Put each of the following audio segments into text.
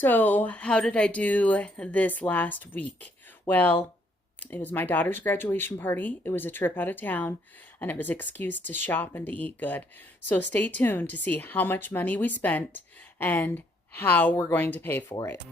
So, how did I do this last week? Well, it was my daughter's graduation party. It was a trip out of town, and it was an excuse to shop and to eat good. So, stay tuned to see how much money we spent and how we're going to pay for it.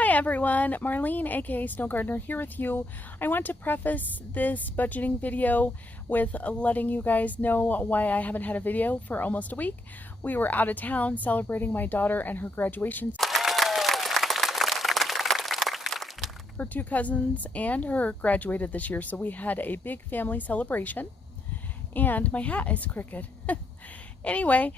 Hi everyone, Marlene aka Snow Gardener here with you. I want to preface this budgeting video with letting you guys know why I haven't had a video for almost a week. We were out of town celebrating my daughter and her graduation. Her two cousins and her graduated this year, so we had a big family celebration. And my hat is crooked. Anyway,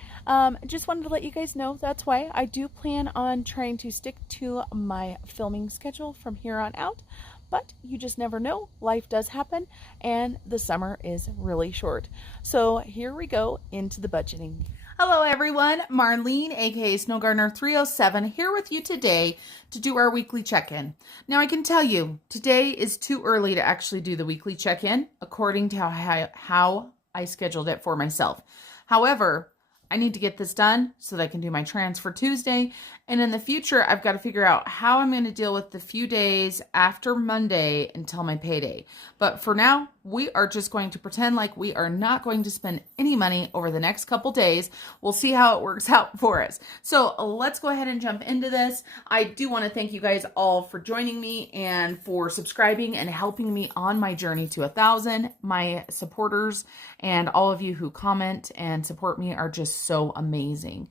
just wanted to let you guys know that's why. I do plan on trying to stick to my filming schedule from here on out, but you just never know. Life does happen, and the summer is really short. So here we go into the budgeting. Hello everyone, Marlene aka Snow Gardener 307 here with you today to do our weekly check-in. Now I can tell you, today is too early to actually do the weekly check-in according to how I scheduled it for myself. However, I need to get this done so that I can do my transfer Tuesday. And in the future, I've got to figure out how I'm going to deal with the few days after Monday until my payday. But for now, we are just going to pretend like we are not going to spend any money over the next couple days. We'll see how it works out for us. So let's go ahead and jump into this. I do want to thank you guys all for joining me and for subscribing and helping me on my journey to 1,000. My supporters and all of you who comment and support me are just so amazing.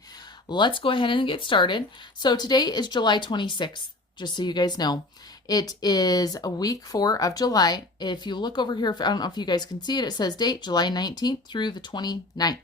Let's go ahead and get started. So today is July 26th, just so you guys know. It is a week 4 of July. If you look over here, I don't know if you guys can see it, it says date July 19th through the 29th.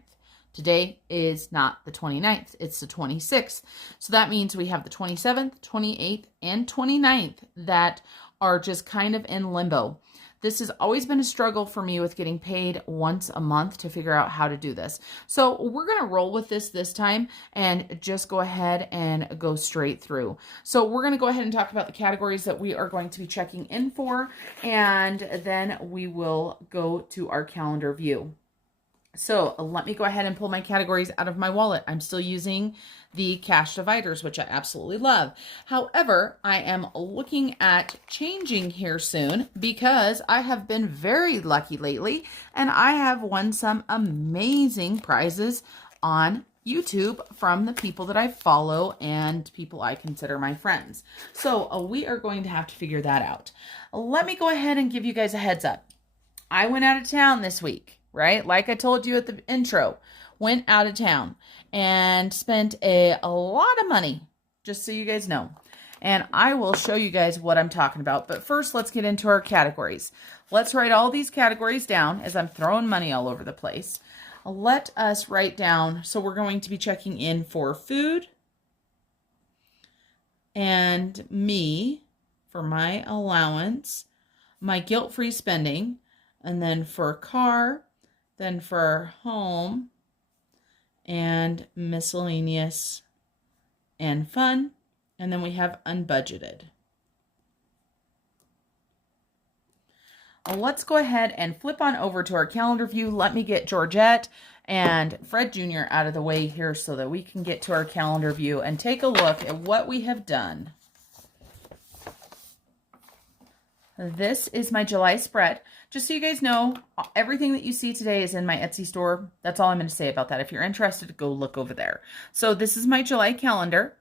Today is not the 29th, it's the 26th. So that means we have the 27th, 28th, and 29th that are just kind of in limbo. This has always been a struggle for me with getting paid once a month to figure out how to do this. So we're going to roll with this time and just go ahead and go straight through. So we're going to go ahead and talk about the categories that we are going to be checking in for, and then we will go to our calendar view. So let me go ahead and pull my categories out of my wallet. I'm still using the cash dividers, which I absolutely love. However, I am looking at changing here soon because I have been very lucky lately and I have won some amazing prizes on YouTube from the people that I follow and people I consider my friends. So we are going to have to figure that out. Let me go ahead and give you guys a heads up. I went out of town this week. Right? Like I told you at the intro, went out of town and spent a lot of money, just so you guys know. And I will show you guys what I'm talking about. But first, let's get into our categories. Let's write all these categories down as I'm throwing money all over the place. Let us write down, so we're going to be checking in for food and me for my allowance, my guilt-free spending, and then for car, then for home and miscellaneous and fun. And then we have unbudgeted. Let's go ahead and flip on over to our calendar view. Let me get Georgette and Fred Jr. out of the way here so that we can get to our calendar view and take a look at what we have done. This is my July spread. Just so you guys know, everything that you see today is in my Etsy store. That's all I'm going to say about that. If you're interested, go look over there. So this is my July calendar,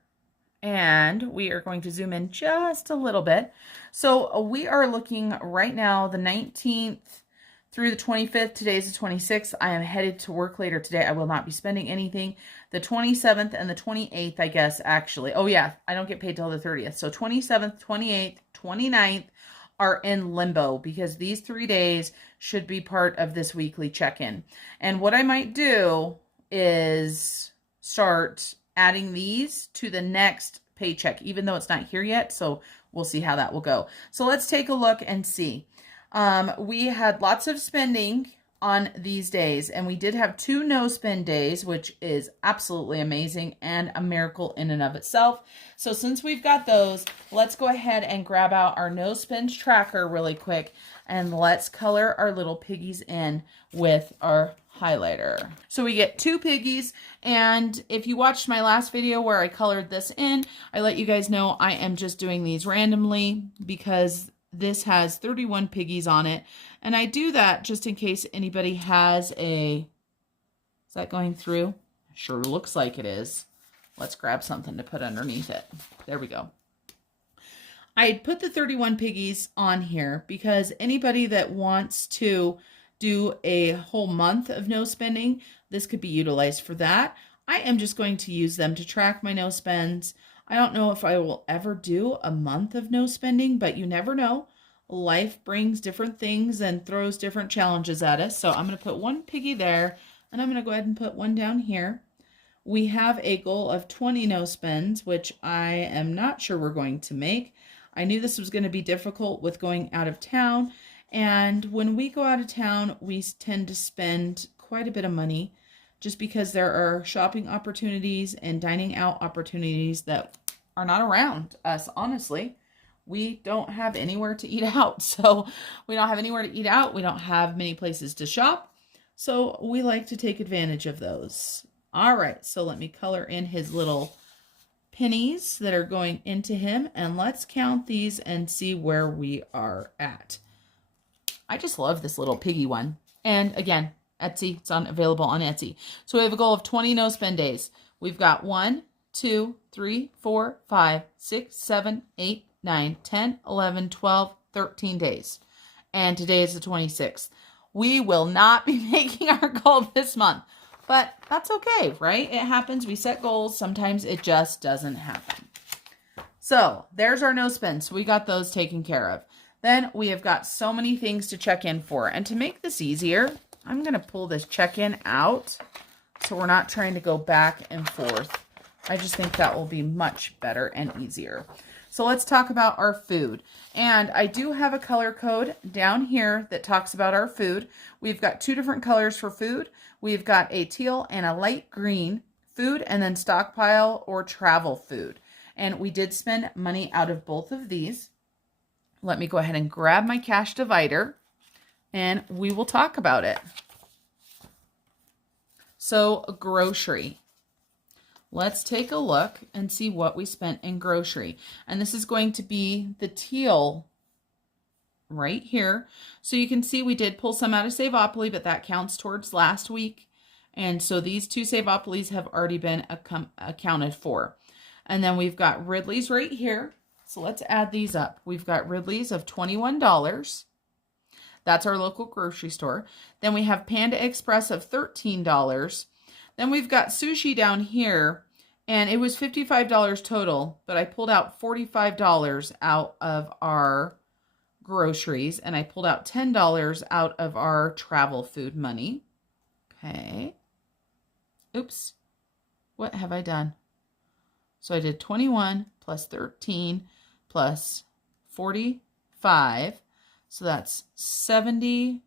and we are going to zoom in just a little bit. So we are looking right now, the 19th through the 25th. Today is the 26th. I am headed to work later today. I will not be spending anything. The 27th and the 28th, I guess, actually. Oh yeah, I don't get paid till the 30th. So 27th, 28th, 29th, are in limbo because these 3 days should be part of this weekly check-in. And what I might do is start adding these to the next paycheck, even though it's not here yet. So we'll see how that will go. So let's take a look and see. We had lots of spending on these days, and we did have 2 no spend days, which is absolutely amazing and a miracle in and of itself. So since we've got those, let's go ahead and grab out our no spends tracker really quick, and let's color our little piggies in with our highlighter. So we get 2 piggies, and if you watched my last video where I colored this in, I let you guys know I am just doing these randomly because this has 31 piggies on it, and I do that just in case anybody has a... Is that going through? Sure looks like it is. Let's grab something to put underneath it. There we go. I put the 31 piggies on here because anybody that wants to do a whole month of no spending, this could be utilized for that. I am just going to use them to track my no spends. I don't know if I will ever do a month of no spending, but you never know. Life brings different things and throws different challenges at us. So I'm going to put 1 piggy there, and I'm going to go ahead and put 1 down here. We have a goal of 20 no spends, which I am not sure we're going to make. I knew this was going to be difficult with going out of town. And when we go out of town, we tend to spend quite a bit of money just because there are shopping opportunities and dining out opportunities that are not around us, honestly. We don't have anywhere to eat out. So we don't have anywhere to eat out. We don't have many places to shop. So we like to take advantage of those. All right, so let me color in his little pennies that are going into him, and let's count these and see where we are at. I just love this little piggy one. And again, Etsy, it's available on Etsy. So we have a goal of 20 no spend days. We've got 1, 2, 3, 4, 5, 6, 7, 8, 9, 10, 11, 12, 13 days. And today is the 26th. We will not be making our goal this month, but that's okay, right? It happens. We set goals. Sometimes it just doesn't happen. So there's our no spend. So we got those taken care of. Then we have got so many things to check in for. And to make this easier, I'm going to pull this check-in out so we're not trying to go back and forth. I just think that will be much better and easier. So let's talk about our food. And I do have a color code down here that talks about our food. We've got 2 different colors for food. We've got a teal and a light green food, and then stockpile or travel food. And we did spend money out of both of these. Let me go ahead and grab my cash divider and we will talk about it. So grocery. Let's take a look and see what we spent in grocery. And this is going to be the teal right here. So you can see we did pull some out of Savopoly, but that counts towards last week. And so these 2 Savopolies have already been accounted for. And then we've got Ridley's right here. So let's add these up. We've got Ridley's of $21. That's our local grocery store. Then we have Panda Express of $13. Then we've got sushi down here, and it was $55 total, but I pulled out $45 out of our groceries, and I pulled out $10 out of our travel food money. Okay. Oops. What have I done? So I did 21 plus 13 plus 45. So that's 79.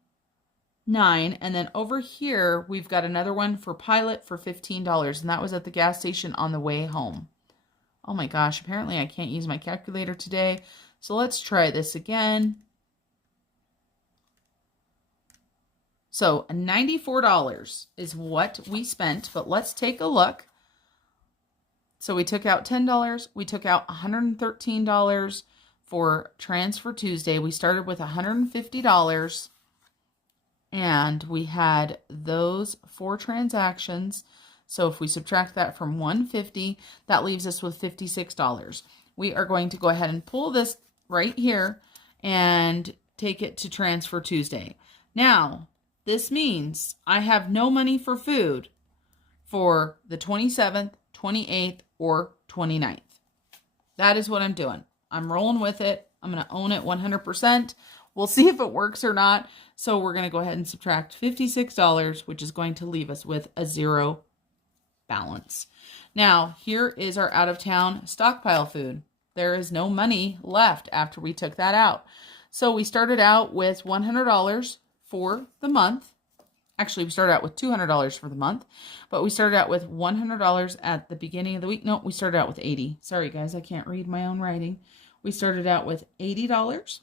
And then over here, we've got another one for Pilot for $15. And that was at the gas station on the way home. Oh my gosh, apparently I can't use my calculator today. So let's try this again. So $94 is what we spent, but let's take a look. So we took out $10. We took out $113 for Transfer Tuesday. We started with $150. And we had those 4 transactions. So if we subtract that from $150, that leaves us with $56. We are going to go ahead and pull this right here and take it to Transfer Tuesday. Now, this means I have no money for food for the 27th, 28th, or 29th. That is what I'm doing. I'm rolling with it. I'm going to own it 100%. We'll see if it works or not. So we're going to go ahead and subtract $56, which is going to leave us with a 0 balance. Now, here is our out-of-town stockpile food. There is no money left after we took that out. So we started out with $100 for the month. Actually, we started out with $200 for the month, but we started out with $100 at the beginning of the week. No, we started out with $80. Sorry, guys, I can't read my own writing. We started out with $80.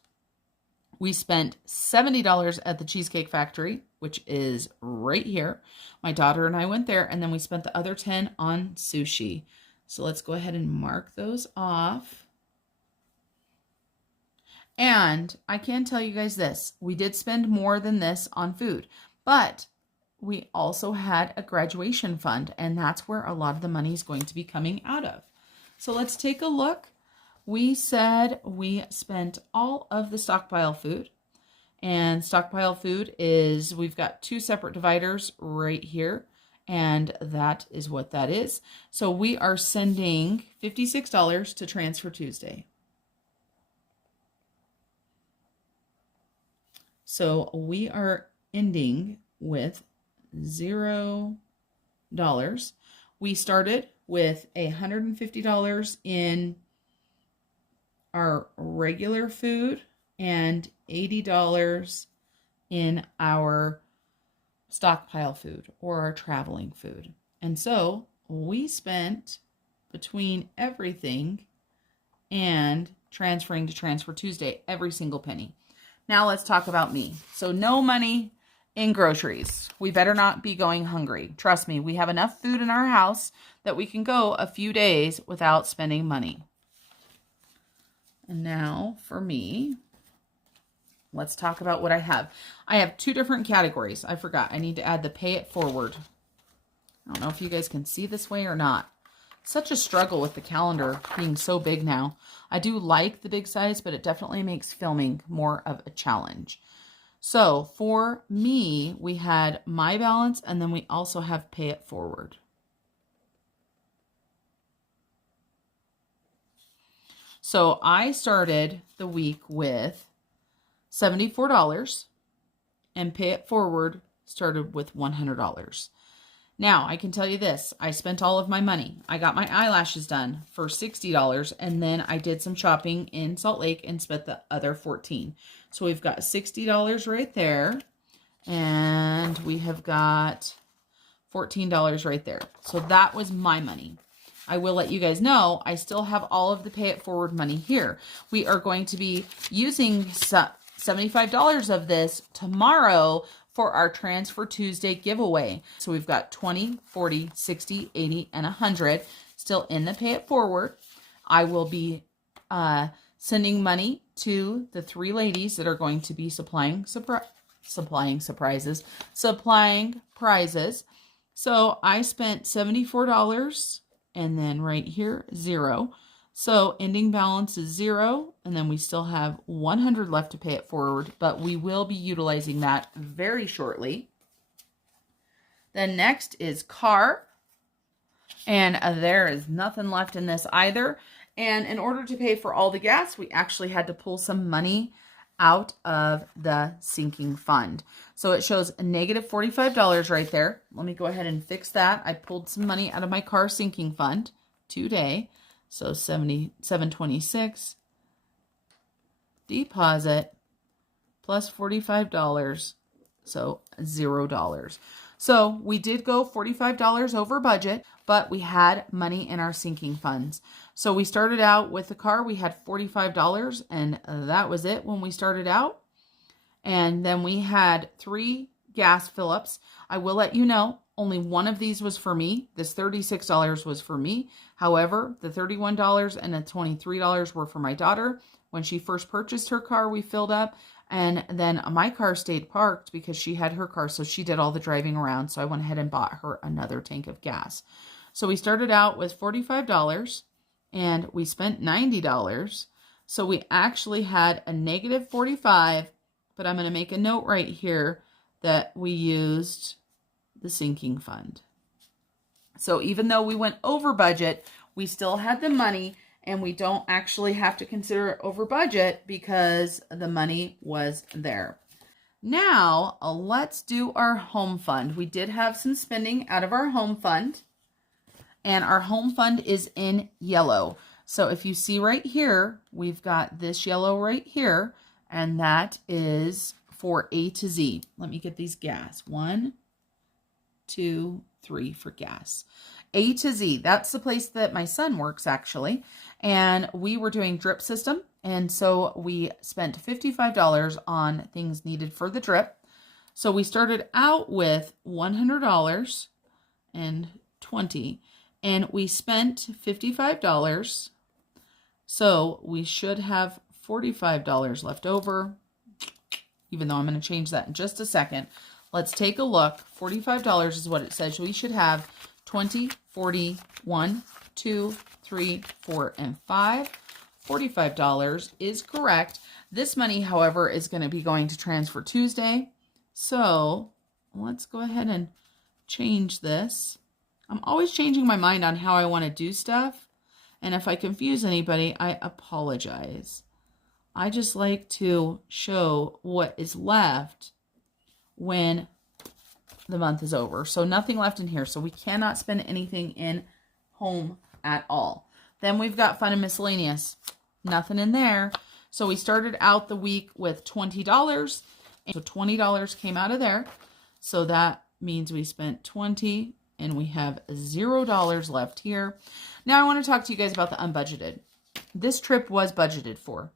We spent $70 at the Cheesecake Factory, which is right here. My daughter and I went there, and then we spent the other 10 on sushi. So let's go ahead and mark those off. And I can tell you guys this, we did spend more than this on food, but we also had a graduation fund, and that's where a lot of the money is going to be coming out of. So let's take a look. We said we spent all of the stockpile food, and stockpile food is, we've got 2 separate dividers right here, and that is what that is. So we are sending $56 to Transfer Tuesday. So we are ending with $0. We started with $150 in our regular food and $80 in our stockpile food or our traveling food. And so we spent between everything and transferring to Transfer Tuesday every single penny. Now let's talk about me. So no money in groceries. We better not be going hungry. Trust me, we have enough food in our house that we can go a few days without spending money. And now for me, let's talk about what I have. I have 2 different categories. I forgot. I need to add the pay it forward. I don't know if you guys can see this way or not. Such a struggle with the calendar being so big now. I do like the big size, but it definitely makes filming more of a challenge. So for me, we had my balance, and then we also have pay it forward. So I started the week with $74, and pay it forward started with $100. Now, I can tell you this, I spent all of my money. I got my eyelashes done for $60, and then I did some shopping in Salt Lake and spent the other $14. So we've got $60 right there, and we have got $14 right there. So that was my money. I will let you guys know, I still have all of the pay it forward money here. We are going to be using $75 of this tomorrow for our Transfer Tuesday giveaway. So we've got 20, 40, 60, 80, and 100 still in the pay it forward. I will be sending money to the 3 ladies that are going to be supplying prizes. So I spent $74, and then right here, 0. So ending balance is 0, and then we still have 100 left to pay it forward, but we will be utilizing that very shortly. Then next is car, and there is nothing left in this either. And in order to pay for all the gas, we actually had to pull some money out of the sinking fund. So it shows a negative $45 right there. Let me go ahead and fix that. I pulled some money out of my car sinking fund today. So $77.26 deposit plus $45, so $0. So we did go $45 over budget, but we had money in our sinking funds. So we started out with the car, we had $45, and that was it when we started out. And then we had 3 gas fill-ups. I will let you know, only one of these was for me. This $36 was for me. However, the $31 and the $23 were for my daughter. When she first purchased her car, we filled up. And then my car stayed parked because she had her car, so she did all the driving around. So I went ahead and bought her another tank of gas. So we started out with $45 and we spent $90. So we actually had a negative $45, but I'm going to make a note right here that we used the sinking fund. So even though we went over budget, we still had the money, and we don't actually have to consider it over budget because the money was there. Now, let's do our home fund. We did have some spending out of our home fund, and our home fund is in yellow. So if you see right here, we've got this yellow right here, and that is for A to Z. Let me get these gas. 1, 2, 3 for gas. A to Z, that's the place that my son works actually. And we were doing drip system. And so we spent $55 on things needed for the drip. So we started out with $100.20 and we spent $55. So we should have $45 left over, even though I'm going to change that in just a second. Let's take a look. $45 is what it says. We should have 20, 40, 1, 2, 3, 4, and 5. $45 is correct. This money, however, is going to be going to Transfer Tuesday. So let's go ahead and change this. I'm always changing my mind on how I want to do stuff. And if I confuse anybody, I apologize. I just like to show what is left when the month is over. So nothing left in here. So we cannot spend anything in home at all. Then we've got fun and miscellaneous. Nothing in there. So we started out the week with $20. And so $20 came out of there. So that means we spent 20 and we have $0 left here. Now I want to talk to you guys about the unbudgeted. This trip was budgeted for,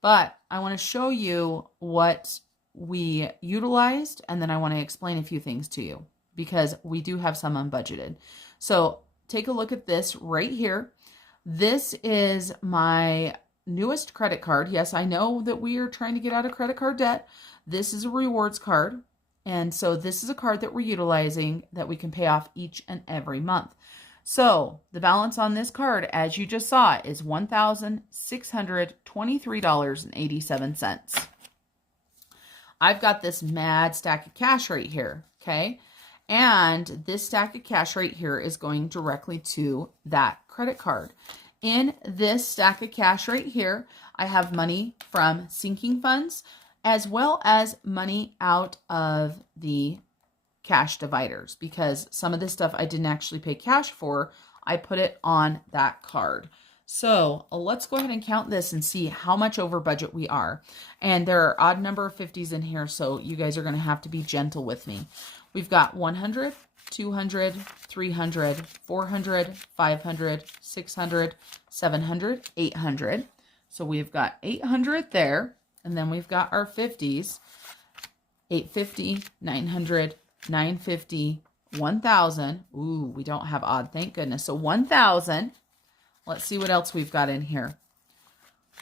but I want to show you what we utilized, and then I want to explain a few things to you because we do have some unbudgeted. So take a look at this right here. This is my newest credit card. Yes, I know that we are trying to get out of credit card debt. This is a rewards card. And so this is a card that we're utilizing that we can pay off each and every month. So the balance on this card, as you just saw, is $1,623.87. I've got this mad stack of cash right here, okay? And this stack of cash right here is going directly to that credit card. In this stack of cash right here, I have money from sinking funds as well as money out of the cash dividers, because some of this stuff I didn't actually pay cash for. I put it on that card. So let's go ahead and count this and see how much over budget we are. And there are odd number of 50s in here, so you guys are going to have to be gentle with me. We've got 100, 200, 300, 400, 500, 600, 700, 800. So we've got 800 there. And then we've got our 50s, 850, 900, 950, 1,000. Ooh, we don't have odd, thank goodness. So 1,000. Let's see what else we've got in here.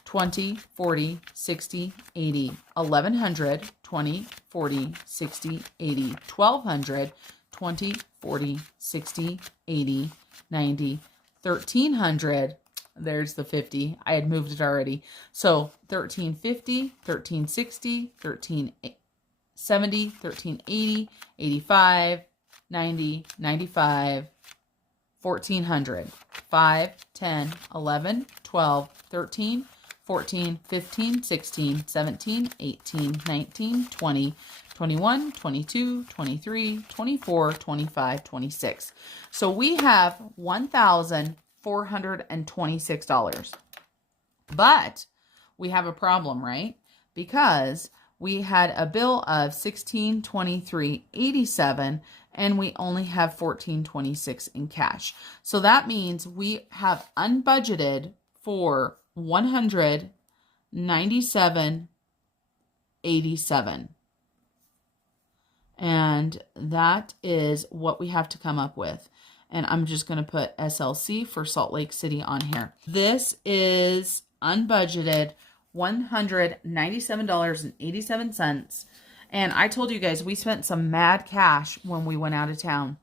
20, 40, 60, 80, 1,100, 20, 40, 60, 80, 1,200, 20, 40, 60, 80, 90, 1,300. There's the 50. I had moved it already. So 1,350, 1,360, 1,370, 1,380, 85, 90, 95, 1,400, 5, 10, 11, 12, 13, 14, 15, 16, 17, 18, 19, 20, 21, 22, 23, 24, 25, 26. So we have $1,426. But we have a problem, right? Because we had a bill of $1623.87 and we only have $1426 in cash. So that means we have unbudgeted for $197.87. And that is what we have to come up with. And I'm just going to put SLC for Salt Lake City on here. This is unbudgeted $197.87. And I told you guys we spent some mad cash when we went out of town.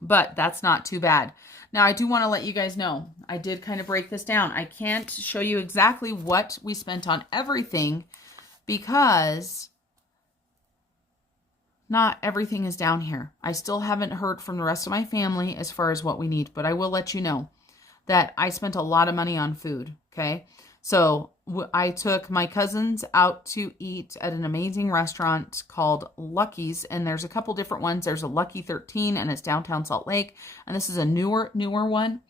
But that's not too bad. Now, I do want to let you guys know, I did kind of break this down. I can't show you exactly what we spent on everything because not everything is down here. I still haven't heard from the rest of my family as far as what we need, but I will let you know that I spent a lot of money on food, okay? So I took my cousins out to eat at an amazing restaurant called Lucky's, and there's a couple different ones. There's a Lucky 13, and it's downtown Salt Lake, and this is a newer one,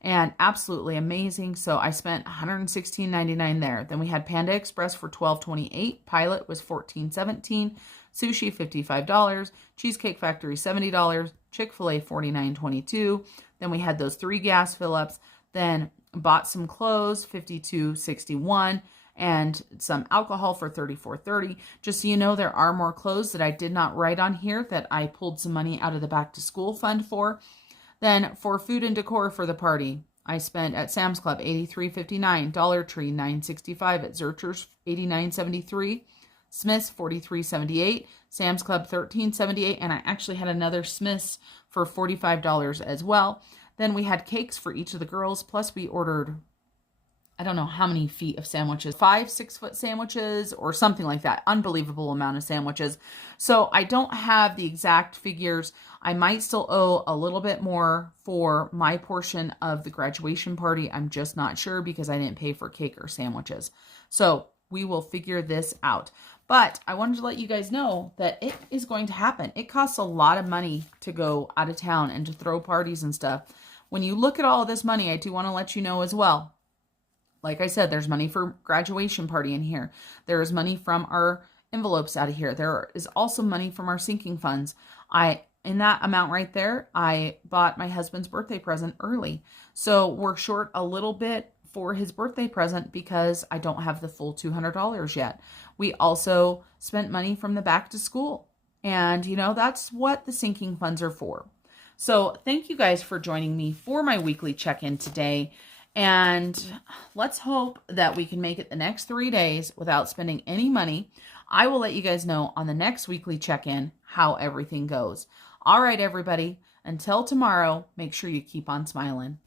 and absolutely amazing. So I spent $116.99 there. Then we had Panda Express for $12.28. Pilot was $14.17. Sushi, $55. Cheesecake Factory, $70. Chick-fil-A, $49.22. Then we had those 3 gas fill-ups. Then bought some clothes, $52.61. and some alcohol for $34.30. Just so you know, there are more clothes that I did not write on here that I pulled some money out of the back to school fund for. Then for food and decor for the party, I spent at Sam's Club $83.59, Dollar Tree $9.65, at Zurcher's $89.73, Smith's $43.78, Sam's Club $13.78, and I actually had another Smith's for $45 as well. Then we had cakes for each of the girls, plus we ordered, I don't know how many feet of sandwiches, 5 6-foot sandwiches or something like that. Unbelievable amount of sandwiches. So I don't have the exact figures. I might still owe a little bit more for my portion of the graduation party. I'm just not sure because I didn't pay for cake or sandwiches. So we will figure this out. But I wanted to let you guys know that it is going to happen. It costs a lot of money to go out of town and to throw parties and stuff. When you look at all of this money, I do want to let you know as well. Like I said, there's money for graduation party in here. There is money from our envelopes out of here. There is also money from our sinking funds. In that amount right there, I bought my husband's birthday present early. So we're short a little bit for his birthday present because I don't have the full $200 yet. We also spent money from the back to school. And, you know, that's what the sinking funds are for. So thank you guys for joining me for my weekly check-in today. And let's hope that we can make it the next 3 days without spending any money. I will let you guys know on the next weekly check-in how everything goes. All right, everybody. Until tomorrow, make sure you keep on smiling.